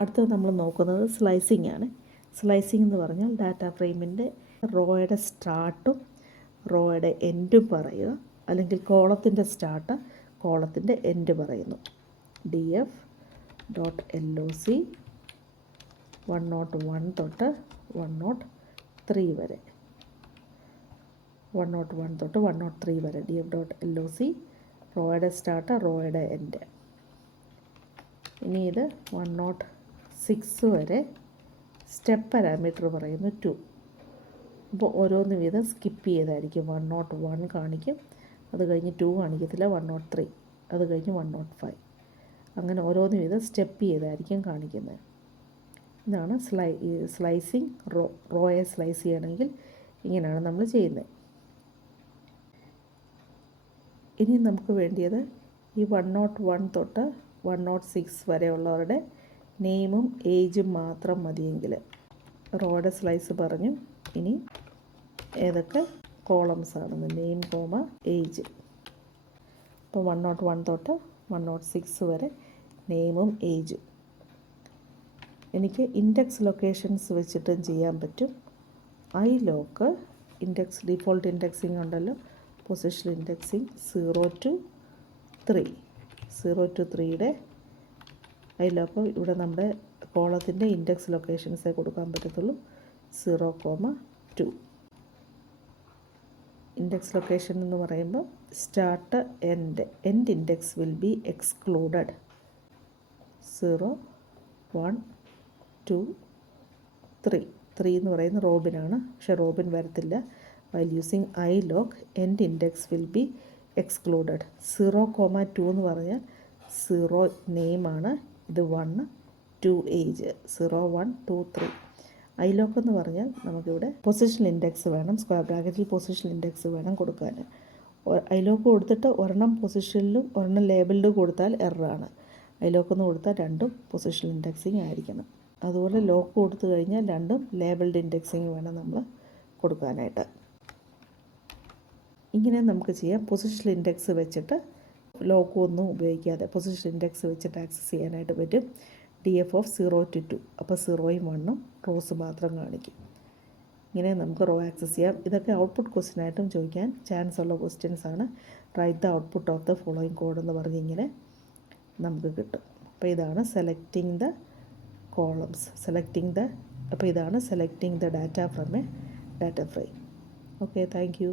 അടുത്തത് നമ്മൾ നോക്കുന്നത് സ്ലൈസിങ് ആണ്. സ്ലൈസിങ് എന്ന് പറഞ്ഞാൽ ഡാറ്റ ഫ്രെയിമിൻ്റെ റോയുടെ സ്റ്റാർട്ടും റോയുടെ എൻഡും പറയുക, അല്ലെങ്കിൽ കോളത്തിൻ്റെ സ്റ്റാർട്ട് കോളത്തിൻ്റെ എൻഡ് പറയുന്നു. df.loc 101 തൊട്ട് 103 വരെ, 101 തൊട്ട് 103 വരെ df.loc റോയുടെ സ്റ്റാർട്ട് റോയുടെ എൻഡ്. ഇനി ഇത് 106 വരെ സ്റ്റെപ്പ് പാരാമീറ്റർ പറയുന്നു 2. അപ്പോൾ ഓരോന്ന് വീതം സ്കിപ്പ് ചെയ്തായിരിക്കും. 101 കാണിക്കും, അത് കഴിഞ്ഞ് 2 കാണിക്കത്തില്ല, 103, അത് കഴിഞ്ഞ് 105, അങ്ങനെ ഓരോന്ന് വീതം സ്റ്റെപ്പ് ചെയ്തായിരിക്കും കാണിക്കുന്നത്. ഇതാണ് സ്ലൈസിങ്. റോയെ സ്ലൈസ് ചെയ്യണമെങ്കിൽ ഇങ്ങനെയാണ് നമ്മൾ ചെയ്യുന്നത്. ഇനി നമുക്ക് വേണ്ടിയത് ഈ 101 തൊട്ട് 106 വരെയുള്ളവരുടെ നെയിമും ഏജും മാത്രം മതിയെങ്കിൽ. റോയുടെ സ്ലൈസ് പറഞ്ഞു. ഇനി ഏതൊക്കെ കോളംസ് ആണെന്ന്, നെയിം കോമ ഏജ്. ഇപ്പോൾ 101 തൊട്ട് 106 വരെ നെയിമും ഏജും. എനിക്ക് ഇൻഡെക്സ് ലൊക്കേഷൻസ് വെച്ചിട്ടും ചെയ്യാൻ പറ്റും. ലോക്ക് ഇൻഡെക്സ്, ഡിഫോൾട്ട് ഇൻഡെക്സിങ് ഉണ്ടല്ലോ, പൊസിഷൻ ഇൻഡെക്സിങ് 0 to 3, 0 to 3യുടെ ലോക്ക്. ഇവിടെ നമ്മുടെ കോളത്തിൻ്റെ ഇൻഡെക്സ് ലൊക്കേഷൻസേ കൊടുക്കാൻ പറ്റത്തുള്ളൂ. 0,2 ഇൻഡെക്സ് ലൊക്കേഷൻ എന്ന് പറയുമ്പോൾ start end index will be excluded. 0, 1, 2, 3 എന്ന് പറയുന്ന റോബിനാണ്, പക്ഷെ റോബിൻ വരത്തില്ല. While using lock end index will be excluded. 0,2 എന്ന് പറഞ്ഞാൽ 0 നെയിമാണ്, ഇത് 1, 2 ഏജ്. 0, 1, 2, 3. ലോക്ക് എന്ന് പറഞ്ഞാൽ നമുക്കിവിടെ പൊസിഷൻ ഇൻഡെക്സ് വേണം, സ്ക്വയർ ബ്രാക്കറ്റിൽ പൊസിഷൻ ഇൻഡെക്സ് വേണം കൊടുക്കാൻ. ലോക്ക് കൊടുത്തിട്ട് ഒരെണ്ണം പൊസിഷനിലും ഒരെണ്ണം ലേബിളിലും കൊടുത്താൽ എററാണ്. ലോക്ക് എന്ന് കൊടുത്താൽ രണ്ടും പൊസിഷൻ ഇൻഡെക്സിങ് ആയിരിക്കണം. അതുപോലെ ലോക്ക് കൊടുത്തു കഴിഞ്ഞാൽ രണ്ടും ലേബിൾഡ് ഇൻഡെക്സിങ് വേണം നമ്മൾ കൊടുക്കാനായിട്ട്. ഇങ്ങനെ നമുക്ക് ചെയ്യാം. പൊസിഷൻ ഇൻഡെക്സ് വെച്ചിട്ട് ലോക്ക് ഒന്നും ഉപയോഗിക്കാതെ പൊസിഷൻ ഇൻഡെക്സ് വെച്ചിട്ട് ആക്സസ് ചെയ്യാനായിട്ട് പറ്റും. df of 0 to 2, അപ്പോൾ 0യും 1ഉം റോസ് മാത്രം കാണിക്കും. ഇങ്ങനെ നമുക്ക് റോ ആക്സസ് ചെയ്യാം. ഇതൊക്കെ ഔട്ട്പുട്ട് ക്വസ്റ്റ്യനായിട്ടും ചോദിക്കാൻ ചാൻസ് ഉള്ള ക്വസ്റ്റ്യൻസ് ആണ്. Write the output of the following code എന്ന് പറഞ്ഞ് ഇങ്ങനെ നമുക്ക് കിട്ടും. അപ്പോൾ ഇതാണ് സെലക്ടിങ് ദ കോളംസ്, അപ്പോൾ ഇതാണ് selecting the data from A data frame. Okay, thank you.